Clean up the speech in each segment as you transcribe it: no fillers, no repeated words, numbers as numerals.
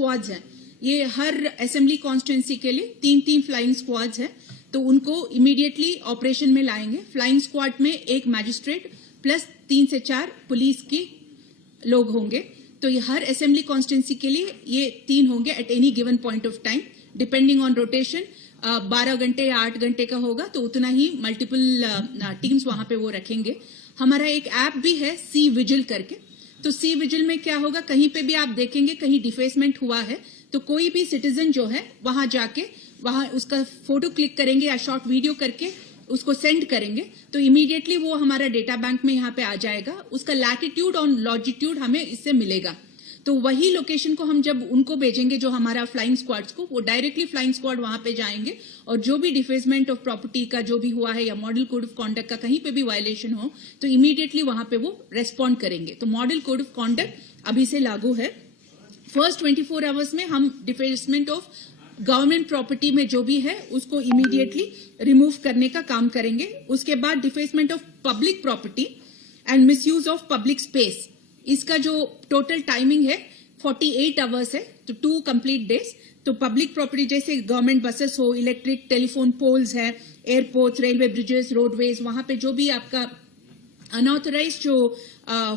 Squads हैं, ये हर assembly constituency के लिए 3-3 फ्लाइंग स्क्वाड्स हैं, तो उनको इमीडिएटली ऑपरेशन में लाएंगे। फ्लाइंग स्क्वाड में एक मैजिस्ट्रेट प्लस 3 से 4 पुलिस की लोग होंगे। तो ये हर असेंबली कॉन्स्टिट्यूंसी के लिए ये 3 होंगे at any given point of time, depending on rotation. 12 घंटे या 8 घंटे का होगा तो उतना ही मल्टीपल टीम्स वहां पे वो रखेंगे। हमारा एक ऐप भी है सी विजिल करके, तो सी विजिल में क्या होगा, कहीं पे भी आप देखेंगे कहीं डिफेसमेंट हुआ है तो कोई भी सिटीजन जो है वहां जाके वहां उसका फोटो क्लिक करेंगे या शॉर्ट वीडियो करके उसको सेंड करेंगे तो इमीडिएटली वो हमारा डेटा बैंक में यहाँ पे आ जाएगा। उसका लैटिट्यूड और लॉन्जिट्यूड हमें इससे मिलेगा, तो वही लोकेशन को हम जब उनको भेजेंगे जो हमारा फ्लाइंग स्क्वाड्स को, वो डायरेक्टली फ्लाइंग स्क्वाड वहां पे जाएंगे और जो भी डिफेसमेंट ऑफ प्रॉपर्टी का जो भी हुआ है या मॉडल कोड ऑफ कॉन्डक्ट का कहीं पे भी वायलेशन हो तो इमीडिएटली वहां पे वो रेस्पॉन्ड करेंगे। तो मॉडल कोड ऑफ कॉन्डक्ट अभी से लागू है। फर्स्ट 24 आवर्स में हम डिफेसमेंट ऑफ गवर्नमेंट प्रॉपर्टी में जो भी है उसको इमीडिएटली रिमूव करने का काम करेंगे। उसके बाद defacement of public property and misuse of public space, इसका जो टोटल टाइमिंग है 48 आवर्स है, तो 2 कंप्लीट डेज। तो पब्लिक प्रॉपर्टी जैसे गवर्नमेंट बसेस हो, इलेक्ट्रिक टेलीफोन पोल्स है, एयरपोर्ट्स, रेलवे ब्रिजेस, रोडवेज, वहां पे जो भी आपका अनऑथराइज जो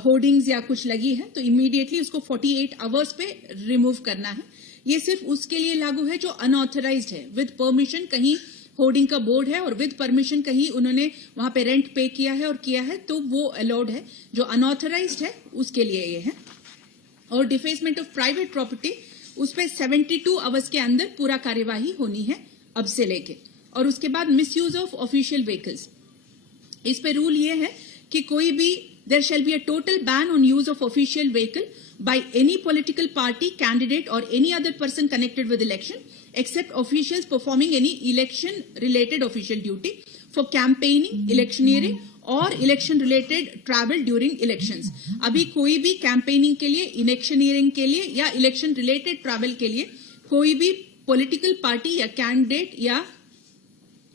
होर्डिंग्स या कुछ लगी है तो इमीडिएटली उसको 48 आवर्स पे रिमूव करना है। ये सिर्फ उसके लिए लागू है जो अनऑथराइज्ड है, विद परमिशन कहीं होर्डिंग का बोर्ड है और विद परमिशन कहीं उन्होंने वहां पे रेंट पे किया है और किया है तो वो अलाउड है। जो अनऑथराइज्ड है उसके लिए ये है। और डिफेसमेंट ऑफ प्राइवेट प्रॉपर्टी उस पे 72 आवर्स के अंदर पूरा कार्यवाही होनी है अब से लेके। और उसके बाद मिसयूज ऑफ ऑफिशियल व्हीकल्स, इस पे रूल ये है कि कोई भी there shall be a total ban on use of official vehicle by any political party, candidate or any other person connected with election except officials performing any election related official duty for campaigning, electioneering or election related travel during elections। अभी कोई भी campaigning के लिए, electioneering के लिए या election related travel के लिए कोई भी political party या candidate या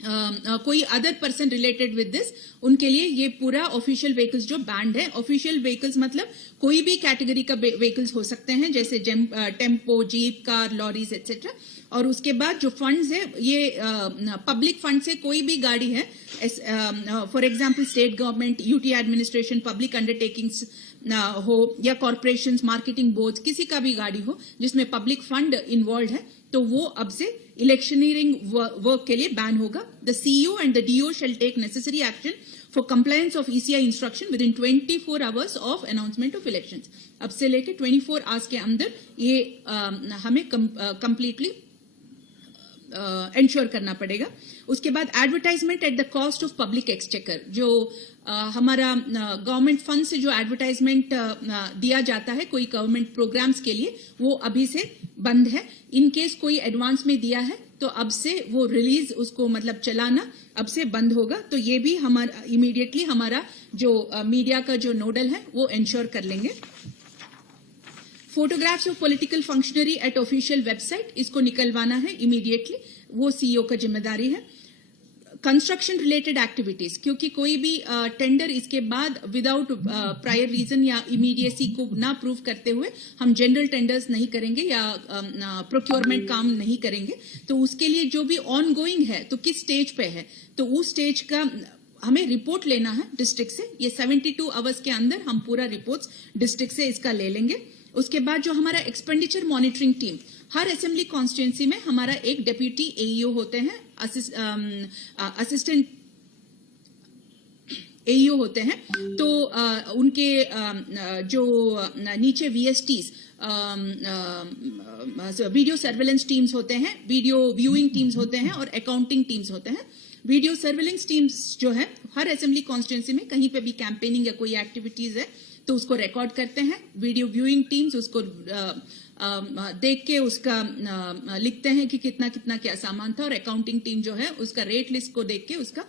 कोई other person related with this, उनके लिए ये पूरा ऑफिशियल व्हीकल्स जो बैंड है। ऑफिशियल व्हीकल्स मतलब कोई भी कैटेगरी का व्हीकल्स हो सकते हैं जैसे tempo, jeep, car, lorries etcetera. और उसके बाद जो फंड्स है ये पब्लिक फंड से कोई भी गाड़ी है, for example state government, UT administration, public undertakings हो या कॉर्पोरेशंस, मार्केटिंग बोर्ड्स, किसी का भी गाड़ी हो जिसमें पब्लिक फंड इन्वॉल्व है तो वो अब से इलेक्शनियरिंग वर्क के लिए बैन होगा। The CEO and the DO shall take necessary action for compliance of ECI instruction within 24 hours of announcement of elections. अब से लेके 24 आवर्स के अंदर ये हमें कंप्लीटली इंश्योर करना पड़ेगा। उसके बाद advertisement at the cost of public exchequer, जो हमारा गवर्नमेंट फंड से जो एडवर्टाइजमेंट दिया जाता है कोई गवर्नमेंट प्रोग्राम्स के लिए वो अभी से बंद है। इन केस कोई एडवांस में दिया है तो अब से वो रिलीज उसको मतलब चलाना अब से बंद होगा। तो ये भी हमारा इमीडिएटली हमारा जो मीडिया का जो नोडल है वो इंश्योर कर लेंगे। Photographs of political functionary at official website, इसको निकलवाना है इमीडिएटली, वो सीईओ का जिम्मेदारी है। कंस्ट्रक्शन रिलेटेड एक्टिविटीज, क्योंकि कोई भी टेंडर इसके बाद विदाउट प्रायर रीजन या इमीडिएसी को ना प्रूव करते हुए हम जनरल टेंडर्स नहीं करेंगे या प्रोक्योरमेंट काम नहीं करेंगे। तो उसके लिए जो भी ऑन गोइंग है तो किस स्टेज पे है तो उस स्टेज का हमें रिपोर्ट लेना है डिस्ट्रिक्ट से। ये 72 आवर्स के अंदर हम पूरा रिपोर्ट्स डिस्ट्रिक्ट से इसका ले लेंगे। उसके बाद जो हमारा एक्सपेंडिचर मॉनिटरिंग टीम, हर असेंबली कॉन्स्टिट्यूंसी में हमारा एक डेप्यूटी एईओ होते हैं, असिस्टेंट एईओ होते हैं। तो उनके जो नीचे वीएसटीज, वीडियो सर्वेलेंस टीम्स होते हैं, वीडियो व्यूइंग टीम्स होते हैं और अकाउंटिंग टीम्स होते हैं। वीडियो सर्वेलेंस टीम्स जो है हर असेंबली कॉन्स्टिट्यूंसी में कहीं पे भी कैंपेनिंग या कोई एक्टिविटीज है तो उसको रिकॉर्ड करते हैं। वीडियो व्यूइंग टीम्स उसको देख के उसका लिखते हैं कि कितना कितना क्या सामान था, और अकाउंटिंग टीम जो है उसका रेट लिस्ट को देख के उसका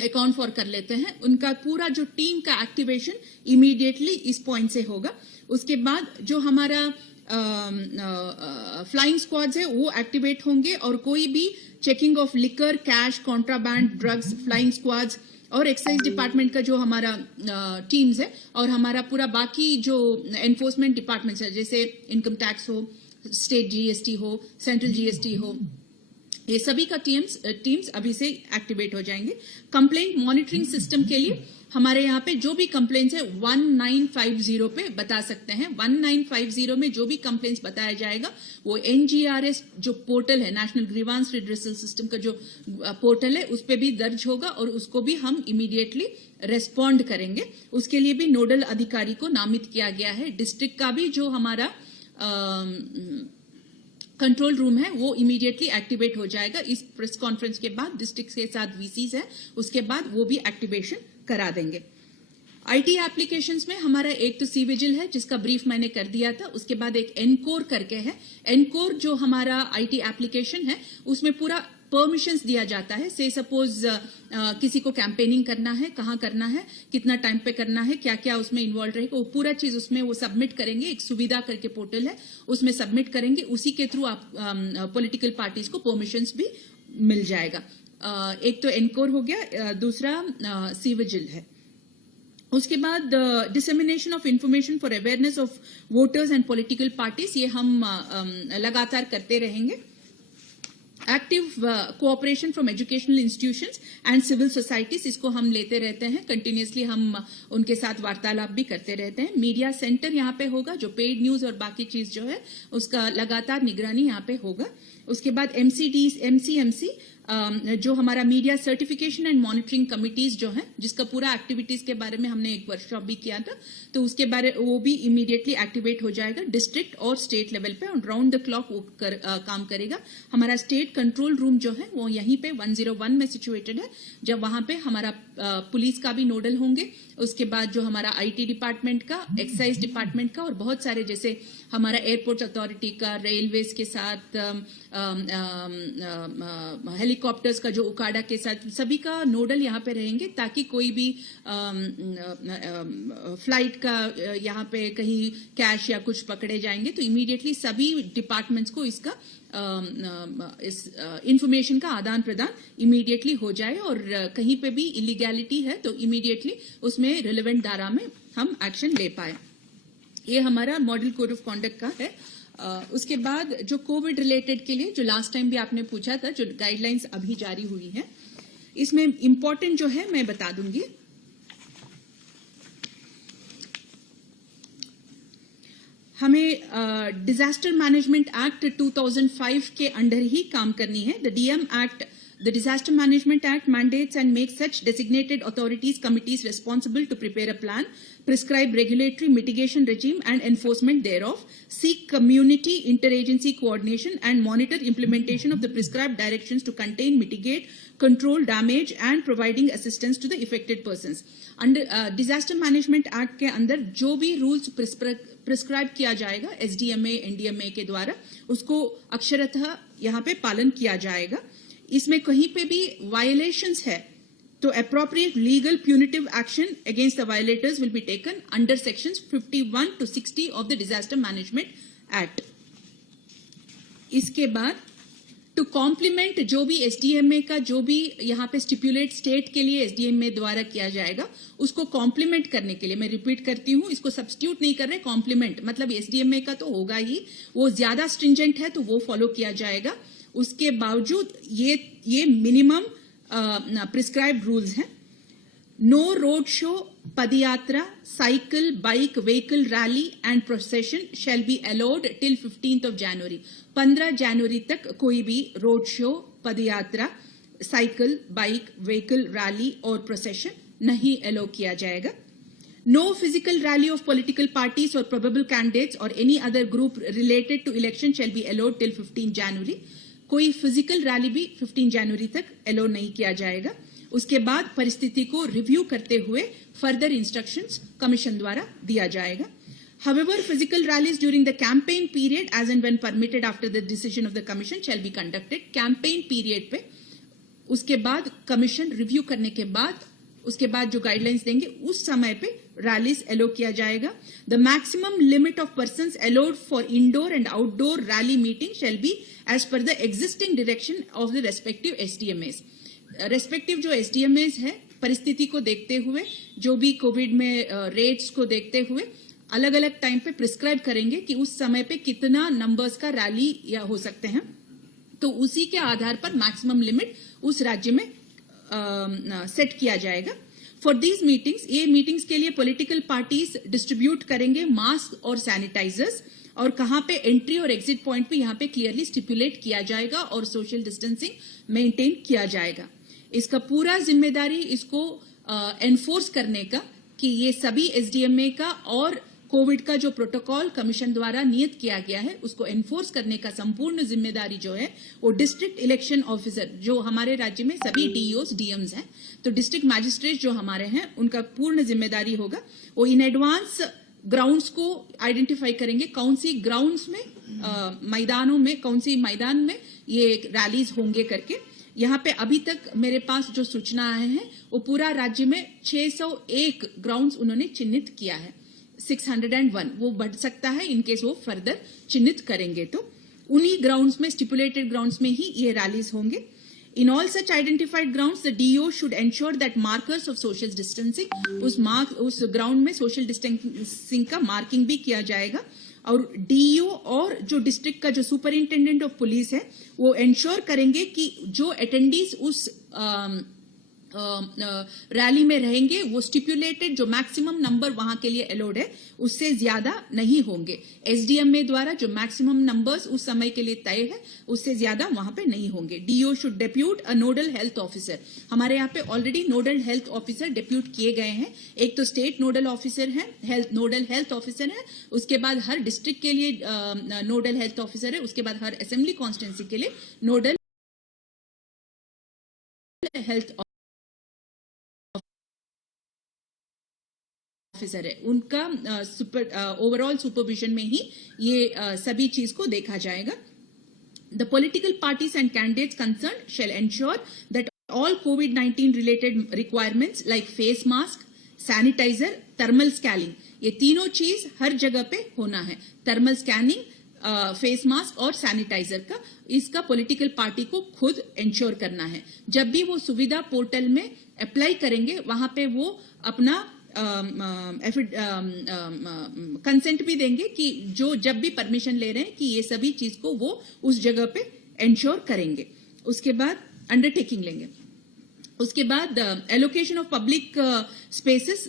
अकाउंट फॉर कर लेते हैं। उनका पूरा जो टीम का एक्टिवेशन इमीडिएटली इस पॉइंट से होगा। उसके बाद जो हमारा फ्लाइंग स्क्वाड्स है वो एक्टिवेट होंगे और कोई भी checking of liquor, cash, contraband, drugs, flying squads और एक्साइज डिपार्टमेंट का जो हमारा टीम्स है और हमारा पूरा बाकी जो एनफोर्समेंट डिपार्टमेंट्स है, जैसे इनकम टैक्स हो, स्टेट जीएसटी हो, सेंट्रल जीएसटी हो, ये सभी का टीम्स अभी से एक्टिवेट हो जाएंगे। कंप्लेंट मॉनिटरिंग सिस्टम के लिए हमारे यहाँ पे जो भी कंप्लेंट्स है 1950 पे बता सकते हैं। 1950 में जो भी कंप्लेंट्स बताया जाएगा वो NGRS जो पोर्टल है, नेशनल ग्रीवांस रिड्रेसल सिस्टम का जो पोर्टल है, उस पे भी दर्ज होगा और उसको भी हम इमीडिएटली रेस्पॉन्ड करेंगे। उसके लिए भी नोडल अधिकारी को नामित किया गया है। डिस्ट्रिक्ट का भी जो हमारा कंट्रोल रूम है वो इमीडिएटली एक्टिवेट हो जाएगा। इस प्रेस कॉन्फ्रेंस के बाद डिस्ट्रिक्ट के साथ वीसीज है, उसके बाद वो भी एक्टिवेशन करा देंगे। आईटी एप्लीकेशंस में हमारा एक तो सी विजिल है जिसका ब्रीफ मैंने कर दिया था, उसके बाद एक एनकोर करके है। एनकोर जो हमारा आईटी एप्लीकेशन है उसमें पूरा परमिशंस दिया जाता है। से सपोज किसी को कैंपेनिंग करना है, कहाँ करना है, कितना टाइम पे करना है, क्या क्या उसमें इन्वॉल्व रहेगा, वो पूरा चीज उसमें वो सबमिट करेंगे। एक सुविधा करके पोर्टल है, उसमें सबमिट करेंगे। उसी के थ्रू आप पॉलिटिकल पार्टीज को परमिशंस भी मिल जाएगा। एक तो एनकोर हो गया, दूसरा सी विजिल है। उसके बाद dissemination of information for awareness of voters and political parties, ये हम लगातार करते रहेंगे। Active cooperation from educational institutions and civil societies, इसको हम लेते रहते हैं कंटिन्यूसली, हम उनके साथ वार्तालाप भी करते रहते हैं। मीडिया सेंटर यहाँ पे होगा, जो पेड न्यूज और बाकी चीज जो है उसका लगातार निगरानी यहाँ पे होगा। उसके बाद MCMC जो हमारा media certification and monitoring committees जो है, जिसका पूरा एक्टिविटीज के बारे में हमने एक वर्कशॉप भी किया था, तो उसके बारे वो भी इमीडिएटली एक्टिवेट हो जाएगा। डिस्ट्रिक्ट और स्टेट लेवल पे ऑन राउंड द क्लॉक वो काम करेगा। हमारा स्टेट कंट्रोल रूम जो है वो यहीं पे 101 में सिचुएटेड है, जब वहां पे हमारा पुलिस का भी नोडल होंगे। उसके बाद जो हमारा आईटी डिपार्टमेंट का, एक्साइज डिपार्टमेंट का और बहुत सारे जैसे हमारा एयरपोर्ट अथॉरिटी का, रेलवेज के साथ, हेलीकॉप्टर्स का जो उकाडा के साथ, सभी का नोडल यहाँ पे रहेंगे, ताकि कोई भी फ्लाइट का यहाँ पे कहीं कैश या कुछ पकड़े जाएंगे तो इमीडिएटली सभी डिपार्टमेंट्स को इसका इस इंफॉर्मेशन का आदान प्रदान इमीडिएटली हो जाए। और कहीं पे भी इलीगैलिटी है तो इमीडिएटली उसमें रिलेवेंट धारा में हम एक्शन ले पाए। ये हमारा मॉडल कोड ऑफ कॉन्डक्ट का है। उसके बाद जो कोविड रिलेटेड के लिए, जो लास्ट टाइम भी आपने पूछा था, जो गाइडलाइंस अभी जारी हुई है, इसमें इंपॉर्टेंट जो है मैं बता दूंगी। हमें डिजास्टर मैनेजमेंट एक्ट 2005 के अंडर ही काम करनी है। The DM act, the Disaster Management Act mandates and makes such designated authorities, committees responsible to prepare a plan, prescribe regulatory mitigation regime and enforcement thereof, seek community interagency coordination and monitor implementation of the prescribed directions to contain, mitigate, control damage and providing assistance to the affected persons. Under Disaster Management Act के अंदर जो भी rules prescribe किया जाएगा SDMA, NDMA के द्वारा, उसको अक्षरतः यहाँ पे पालन किया जाएगा। इसमें कहीं पे भी वायलेशंस है तो appropriate legal punitive action against the violators will be taken under sections 51 to 60 of the Disaster Management Act. इसके बाद टू कॉम्प्लीमेंट जो भी SDMA का जो भी यहाँ पे स्टिपुलेट स्टेट के लिए SDMA द्वारा किया जाएगा, उसको कॉम्प्लीमेंट करने के लिए, मैं रिपीट करती हूँ, इसको सब्स्टिट्यूट नहीं कर रहे, कॉम्प्लीमेंट मतलब SDMA का तो होगा ही, वो ज्यादा स्ट्रिंजेंट है तो वो फॉलो किया जाएगा। उसके बावजूद ये मिनिमम प्रिस्क्राइब्ड रूल्स हैं। No road show, padyatra, cycle, bike, vehicle rally and procession shall be allowed till 15th of January। 15 जनवरी तक कोई भी road show, padyatra, cycle, bike, vehicle rally और प्रोसेशन नहीं अलाउ किया जाएगा। No physical rally of political parties or probable candidates or any other group related to election shall be allowed till 15 January। कोई physical rally भी 15 जनवरी तक allow नहीं किया जाएगा। उसके बाद परिस्थिति को रिव्यू करते हुए फर्दर इंस्ट्रक्शंस कमीशन द्वारा दिया जाएगा। However, physical rallies during the campaign period as and when permitted after the decision of the commission shall be conducted। Campaign period पे उसके बाद कमीशन रिव्यू करने के बाद उसके बाद जो गाइडलाइंस देंगे उस समय पे रैलीज अलाउ किया जाएगा। The maximum limit of persons allowed for indoor and outdoor rally meeting shall be as per the existing direction of the respective SDMAs। Respective जो SDMAs है परिस्थिति को देखते हुए, जो भी कोविड में रेट्स को देखते हुए अलग अलग टाइम पे प्रिस्क्राइब करेंगे कि उस समय पे कितना नंबर्स का रैली या हो सकते हैं, तो उसी के आधार पर मैक्सिमम लिमिट उस राज्य में सेट किया जाएगा। फॉर दीज मीटिंग्स, ये मीटिंग्स के लिए पॉलिटिकल पार्टीज डिस्ट्रीब्यूट करेंगे मास्क और सैनिटाइजर्स, और कहां पे एंट्री और एग्जिट पॉइंट पे यहां पे क्लियरली स्टिपुलेट किया जाएगा और सोशल डिस्टेंसिंग मेंटेन किया जाएगा। इसका पूरा जिम्मेदारी इसको एनफोर्स करने का कि ये सभी एसडीएमए का और कोविड का जो प्रोटोकॉल कमीशन द्वारा नियत किया गया है उसको एनफोर्स करने का संपूर्ण जिम्मेदारी जो है वो डिस्ट्रिक्ट इलेक्शन ऑफिसर, जो हमारे राज्य में सभी डीईओस डीएम्स हैं, तो डिस्ट्रिक्ट मैजिस्ट्रेट जो हमारे हैं उनका पूर्ण जिम्मेदारी होगा। वो इन एडवांस ग्राउंड्स को आइडेंटिफाई करेंगे, कौन सी ग्राउंड्स में मैदानों में, कौन सी मैदान में ये रैलीज होंगे करके। यहाँ पे अभी तक मेरे पास जो सूचना आए हैं वो पूरा राज्य में 601 ग्राउंड्स उन्होंने चिन्हित किया है। 601 वो बढ़ सकता है इनकेस वो फर्दर चिन्हित करेंगे, तो उन्हीं ग्राउंड्स में, स्टिपुलेटेड ग्राउंड्स में ही ये रैलीज होंगे। In all such identified grounds, the DO should ensure that markers of social distancing, उस ग्राउंड में सोशल डिस्टेंसिंग का मार्किंग भी किया जाएगा, और डीईओ और जो डिस्ट्रिक्ट का जो सुपरिंटेंडेंट ऑफ पुलिस है वो एंश्योर करेंगे कि जो अटेंडीज उस रैली में रहेंगे वो स्टिपुलेटेड जो मैक्सिमम नंबर वहां के लिए अलाउड है उससे ज्यादा नहीं होंगे। एसडीएमए द्वारा जो मैक्सिमम नंबर्स उस समय के लिए तय है उससे ज्यादा वहां पे नहीं होंगे। DO should depute a nodal health officer. हमारे यहाँ पे already nodal health officer depute किए गए हैं। एक तो स्टेट नोडल ऑफिसर है, नोडल हेल्थ ऑफिसर है, उसके बाद हर डिस्ट्रिक्ट के लिए नोडल हेल्थ ऑफिसर है, उसके बाद हर असेंबली कॉन्स्टिट्यूंसी के लिए नोडल हेल्थ ऑफिसर है। उनका ओवरऑल सुपरविजन में ही ये सभी चीज को देखा जाएगा। The political parties and candidates concern shall ensure that all कोविड-19 related requirements like face mask, sanitiser, thermal scanning, ये तीनों चीज हर जगह पे होना है। थर्मल स्कैनिंग, फेस मास्क और सैनिटाइजर का, इसका पॉलिटिकल पार्टी को खुद एंश्योर करना है। जब भी वो सुविधा पोर्टल में अप्लाई करेंगे वहां पे वो अपना कंसेंट भी देंगे कि जो जब भी परमिशन ले रहे हैं कि ये सभी चीज को वो उस जगह पे एंश्योर करेंगे। उसके बाद अंडरटेकिंग लेंगे। उसके बाद एलोकेशन ऑफ पब्लिक स्पेसेस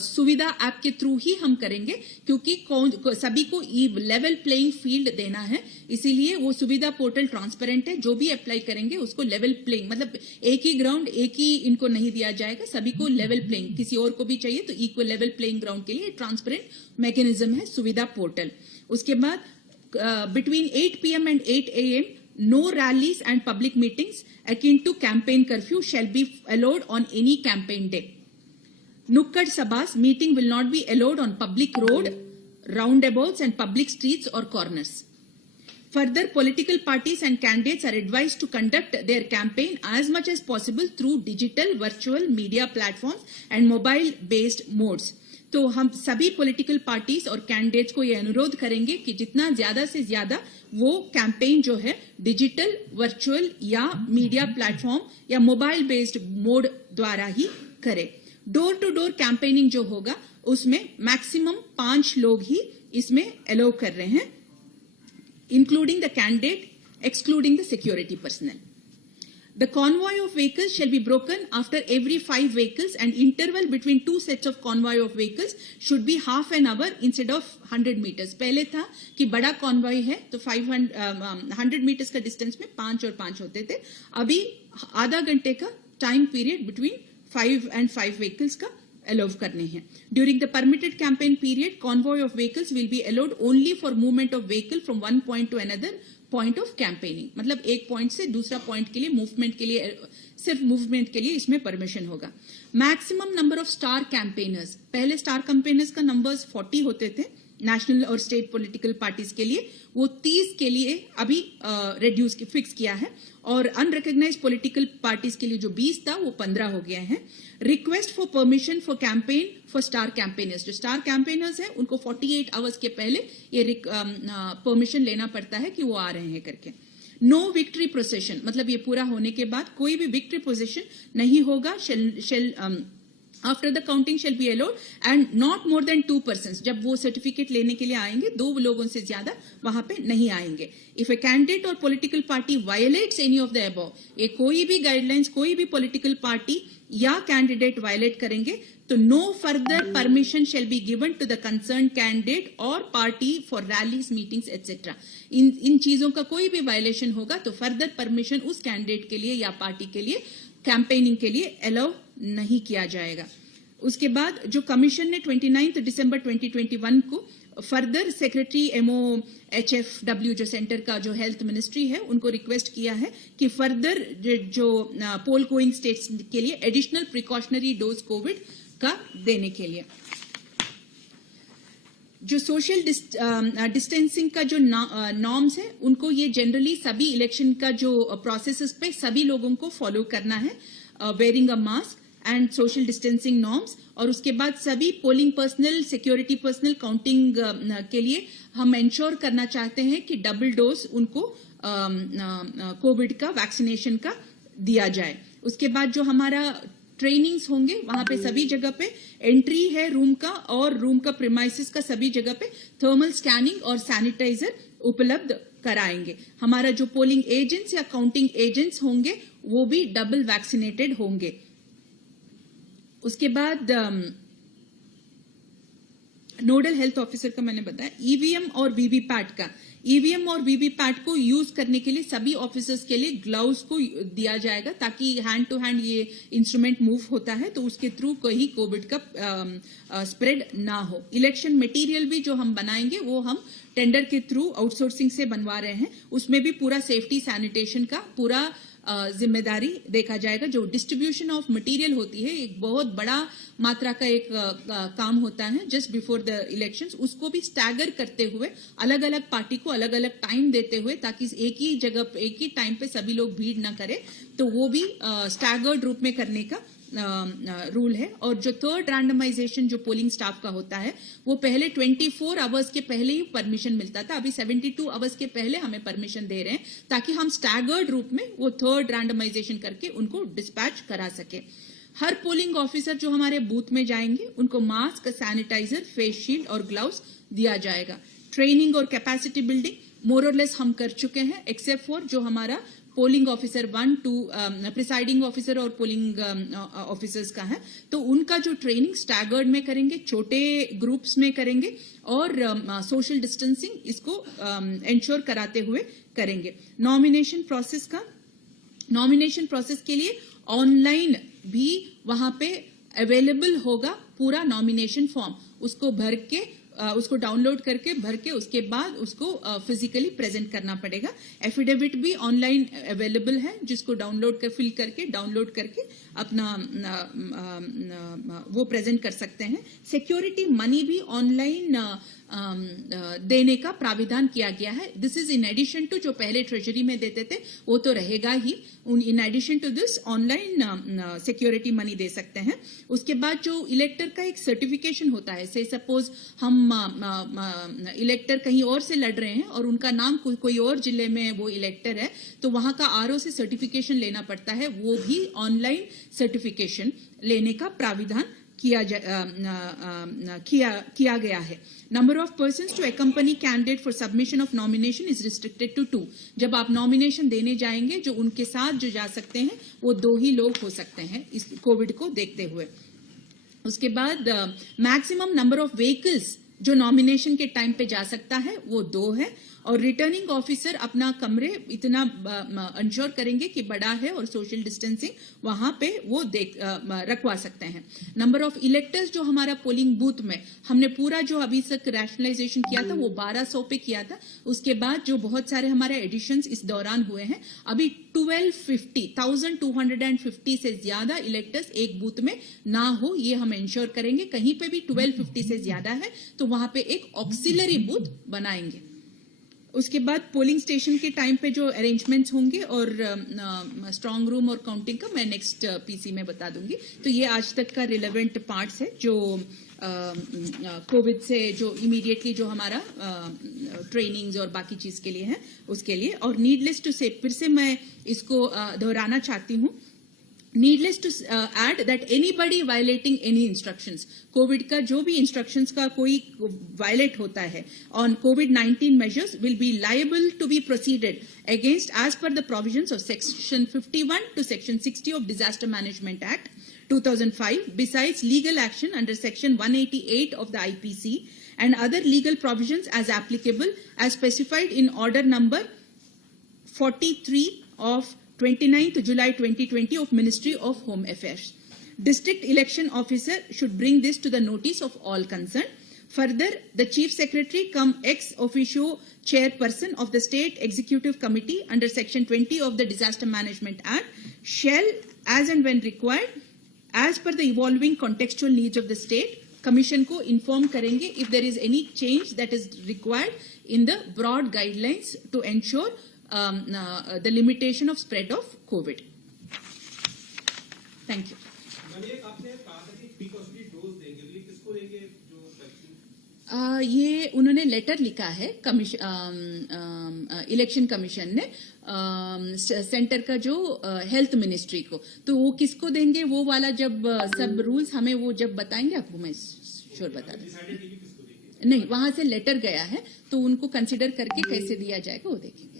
सुविधा ऐप के थ्रू ही हम करेंगे, क्योंकि सभी को लेवल प्लेइंग फील्ड देना है, इसीलिए वो सुविधा पोर्टल ट्रांसपेरेंट है। जो भी अप्लाई करेंगे उसको लेवल प्लेइंग, मतलब एक ही ग्राउंड एक ही इनको नहीं दिया जाएगा, सभी को लेवल प्लेइंग, किसी और को भी चाहिए तो इक्वल लेवल प्लेइंग ग्राउंड के लिए ट्रांसपेरेंट मैकेनिज्म है सुविधा पोर्टल। उसके बाद between 8 PM and 8 AM no rallies and public meetings akin to campaign curfew shall be allowed on any campaign day. Nukkad sabhas meeting will not be allowed on public road, roundabouts and public streets or corners. Further, political parties and candidates are advised to conduct their campaign as much as possible through digital, virtual media platforms and mobile-based modes. तो हम सभी political parties और candidates को ये अनुरोध करेंगे कि जितना ज्यादा से ज्यादा वो कैंपेन जो है डिजिटल, वर्चुअल या मीडिया प्लेटफॉर्म या मोबाइल बेस्ड मोड द्वारा ही करें। डोर टू डोर कैंपेनिंग जो होगा उसमें मैक्सिमम 5 लोग ही इसमें अलाउ कर रहे हैं, including the candidate, excluding the security personal. The convoy of vehicles shall be broken after every 5 vehicles, and interval between 2 sets of convoy of vehicles should be half an hour instead of 100 meters. पहले था कि बड़ा convoy है तो 100 metres का distance में 5 और 5 होते थे, अभी आधा घंटे का time period between 5 and 5 vehicles का अलाउ करने हैं। During the permitted campaign period convoy of vehicles will be allowed only for movement of vehicle from one point two another point of campaigning, मतलब एक पॉइंट से दूसरा point के लिए movement के लिए, सिर्फ मूवमेंट के लिए इसमें परमिशन होगा। Maximum number of star campaigners, पहले स्टार कैंपेनर्स का नंबर्स 40 होते थे नेशनल और स्टेट पॉलिटिकल पार्टीज के लिए, वो 30 के लिए अभी रिड्यूस फिक्स किया है, और अनरिकॉग्नाइज्ड पॉलिटिकल पार्टीज के लिए जो 20 था वो 15 हो गया है। Request for permission for campaign for star campaigners, जो स्टार कैंपेनर्स है उनको 48 आवर्स के पहले ये परमिशन लेना पड़ता है कि वो आ रहे हैं करके। नो विक्ट्री प्रोसेशन, मतलब ये पूरा होने के बाद कोई भी विक्ट्री प्रोसेशन नहीं होगा. After the counting shall be allowed and not more than 2 persons. जब वो सर्टिफिकेट लेने के लिए आएंगे 2 लोगों से ज्यादा वहां पे नहीं आएंगे. If a candidate or political party violates any of the above, ये कोई भी गाइडलाइंस कोई भी पॉलिटिकल पार्टी या कैंडिडेट वायलेट करेंगे तो no further permission shall be given to the concerned candidate or party for rallies, meetings, etc. इन चीजों का कोई भी वायलेशन होगा तो फर्दर परमिशन उस कैंडिडेट के लिए या पार्टी के लिए कैंपेनिंग के लिए अलाउ नहीं किया जाएगा. उसके बाद जो कमीशन ने 29 दिसंबर 2021 को फर्दर सेक्रेटरी MOHFW जो सेंटर का जो हेल्थ मिनिस्ट्री है उनको रिक्वेस्ट किया है कि फर्दर जो पोल गोइंग स्टेट्स के लिए एडिशनल प्रिकॉशनरी डोज कोविड का देने के लिए. जो सोशल डिस्टेंसिंग का जो नॉर्म्स है उनको ये जनरली सभी इलेक्शन का जो प्रोसेसेस पे सभी लोगों को फॉलो करना है. Wearing a mask and social distancing norms. और उसके बाद सभी polling personal, security personal counting के लिए हम इंश्योर करना चाहते हैं कि डबल डोज उनको कोविड का वैक्सीनेशन का दिया जाए. उसके बाद जो हमारा ट्रेनिंग्स होंगे वहां पे सभी जगह पे एंट्री है रूम का और रूम का प्रीमाइसेस का सभी जगह पे थर्मल स्कैनिंग और सैनिटाइजर उपलब्ध कराएंगे. हमारा जो पोलिंग एजेंट्स या काउंटिंग एजेंट्स होंगे वो भी डबल वैक्सीनेटेड होंगे. उसके बाद नोडल हेल्थ ऑफिसर का मैंने बताया. ईवीएम और वीवीपैट का, ईवीएम और वीवीपैट को यूज करने के लिए सभी ऑफिसर्स के लिए ग्लव्स को दिया जाएगा ताकि हैंड टू हैंड ये इंस्ट्रूमेंट मूव होता है तो उसके थ्रू कहीं कोविड का स्प्रेड ना हो. इलेक्शन मटेरियल भी जो हम बनाएंगे वो हम टेंडर के थ्रू आउटसोर्सिंग से बनवा रहे हैं. उसमें भी पूरा सेफ्टी सैनिटेशन का पूरा जिम्मेदारी देखा जाएगा. जो डिस्ट्रीब्यूशन ऑफ मटेरियल होती है एक बहुत बड़ा मात्रा का एक काम होता है जस्ट बिफोर द इलेक्शंस. उसको भी स्टैगर करते हुए अलग अलग पार्टी को अलग अलग टाइम देते हुए ताकि एक ही जगह एक ही टाइम पे सभी लोग भीड़ ना करें तो वो भी स्टैगर्ड रूप में करने का रूल है. और जो थर्ड रैंडमाइजेशन जो पोलिंग स्टाफ का होता है वो पहले 24 आवर्स के पहले ही परमिशन मिलता था. अभी 72 आवर्स के पहले हमें परमिशन दे रहे हैं ताकि हम स्टैगर्ड रूप में वो थर्ड रैंडमाइजेशन करके उनको डिस्पैच करा सके. हर पोलिंग ऑफिसर जो हमारे बूथ में जाएंगे उनको मास्क, सैनिटाइजर, फेस शील्ड और ग्लव्स दिया जाएगा. ट्रेनिंग और कैपेसिटी बिल्डिंग मोर और लेस हम कर चुके हैं एक्सेप्ट फॉर जो हमारा पोलिंग ऑफिसर 1, 2 प्रिसाइडिंग ऑफिसर और पोलिंग ऑफिसर्स का है तो उनका जो ट्रेनिंग स्टैगर्ड में करेंगे, छोटे ग्रुप्स में करेंगे और सोशल डिस्टेंसिंग इसको इंश्योर कराते हुए करेंगे. नॉमिनेशन प्रोसेस के लिए ऑनलाइन भी वहां पे अवेलेबल होगा पूरा नॉमिनेशन फॉर्म. उसको भर के उसको डाउनलोड करके भर के उसके बाद उसको फिजिकली प्रेजेंट करना पड़ेगा. एफिडेविट भी ऑनलाइन अवेलेबल है जिसको फिल करके डाउनलोड करके अपना वो प्रेजेंट कर सकते हैं. सिक्योरिटी मनी भी ऑनलाइन देने का प्राविधान किया गया है. This is in addition to जो पहले ट्रेजरी में देते थे वो तो रहेगा ही. In addition to this online security money दे सकते हैं. उसके बाद जो इलेक्टर का एक सर्टिफिकेशन होता है, से सपोज हम इलेक्टर कहीं और से लड़ रहे हैं और उनका नाम कोई और जिले में वो इलेक्टर है तो वहां का आरओ से सर्टिफिकेशन लेना पड़ता है. वो भी ऑनलाइन सर्टिफिकेशन लेने का प्राविधान किया गया है. Number of persons to accompany candidate for submission of nomination is restricted to 2. जब आप नॉमिनेशन देने जाएंगे जो उनके साथ जो जा सकते हैं वो 2 ही लोग हो सकते हैं इस कोविड को देखते हुए. उसके बाद मैक्सिमम नंबर ऑफ व्हीकल्स जो नॉमिनेशन के टाइम पे जा सकता है वो 2 है. और रिटर्निंग ऑफिसर अपना कमरे इतना इंश्योर करेंगे कि बड़ा है और सोशल डिस्टेंसिंग वहां पे वो रखवा सकते हैं. नंबर ऑफ इलेक्टर्स जो हमारा पोलिंग बूथ में हमने पूरा जो अभी तक रैशनलाइजेशन किया था वो 1200 पे किया था. उसके बाद जो बहुत सारे हमारे एडिशंस इस दौरान हुए हैं अभी 1250 से ज्यादा इलेक्टर्स एक बूथ में ना हो ये हम इंश्योर करेंगे. कहीं पे भी 1250 से ज्यादा है तो वहां पे एक ऑक्सिलरी बूथ बनाएंगे. उसके बाद पोलिंग स्टेशन के टाइम पे जो अरेंजमेंट्स होंगे और स्ट्रांग रूम और काउंटिंग का मैं नेक्स्ट पीसी में बता दूंगी. तो ये आज तक का रिलेवेंट पार्ट्स है जो कोविड से जो इमीडिएटली जो हमारा ट्रेनिंग्स और बाकी चीज के लिए है उसके लिए। और नीडलेस टू से फिर से मैं इसको दोहराना चाहती हूँ, needless to add that anybody violating any instructions, COVID का जो भी इंस्ट्रक्शंस का कोई वायलेट होता है ऑन कोविड-19 measures will be liable to be proceeded against as per the provisions of section 51 to section 60 of Disaster Management Act 2005, besides legal action under section 188 of the IPC and other legal provisions as applicable as specified in order number 43 of 29th July 2020 of Ministry of Home Affairs. District election officer should bring this to the notice of all concerned. Further, the Chief Secretary cum ex officio chairperson of the State Executive Committee under Section 20 of the Disaster Management Act shall, as and when required, as per the evolving contextual needs of the state, Commission को inform करेंगे if there is any change that is required in the broad guidelines to ensure the limitation of spread of COVID. Thank you. ये उन्होंने letter लिखा है election commission ने centre का जो health ministry को, तो वो किसको देंगे वो वाला जब सब रूल्स हमें वो जब बताएंगे आपको मैं श्योर बता दूं। नहीं, वहां से लेटर गया है तो उनको कंसिडर करके कैसे दिया जाएगा वो देखेंगे।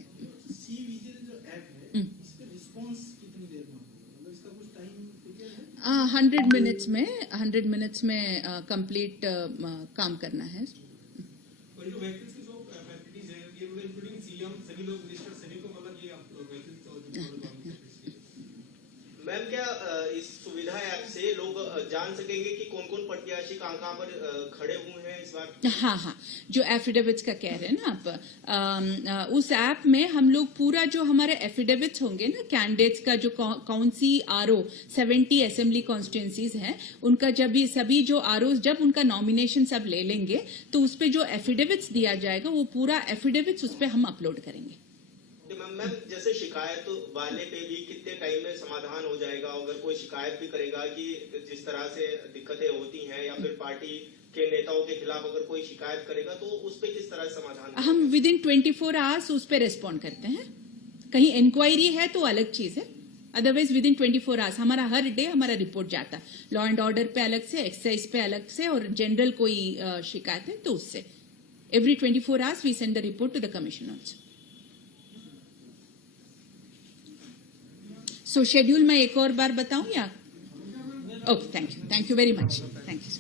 100 मिनट्स में कंप्लीट काम करना है। मैम, क्या इस सुविधा ऐप से लोग जान सकेंगे कि कौन कौन प्रत्याशी कहाँ पर खड़े हुए हैं इस बार? हाँ, जो एफिडेविट्स का कह रहे हैं ना आप, उस ऐप में हम लोग पूरा जो हमारे एफिडेविट्स होंगे ना कैंडिडेट्स का, जो कौन सी आरओ 70 असेंबली कॉन्स्टिट्यूंसीज हैं उनका, जब ये सभी जो आरओ जब उनका नॉमिनेशन सब ले लेंगे तो उस पर जो एफिडेविट्स दिया जाएगा वो पूरा एफिडेविट्स उस पर हम अपलोड करेंगे। मैम, जैसे शिकायत वाले पे भी कितने टाइम में समाधान हो जाएगा? अगर कोई शिकायत भी करेगा कि जिस तरह से दिक्कतें होती हैं, या फिर पार्टी के नेताओं के खिलाफ अगर कोई शिकायत करेगा तो उस पे किस तरह समाधान? हम विदिन 24 आवर्स उस पे रेस्पॉन्ड करते हैं। कहीं इंक्वायरी है तो अलग चीज है, अदरवाइज विदिन 24 आवर्स हमारा हर डे हमारा रिपोर्ट जाता है। लॉ एंड ऑर्डर पे अलग से, एक्साइज पे अलग से, और जनरल कोई शिकायत है तो उससे every 24 hours we send the report to the commission also. So schedule मैं एक और बार बताऊं या? Okay, thank you very much, thank you.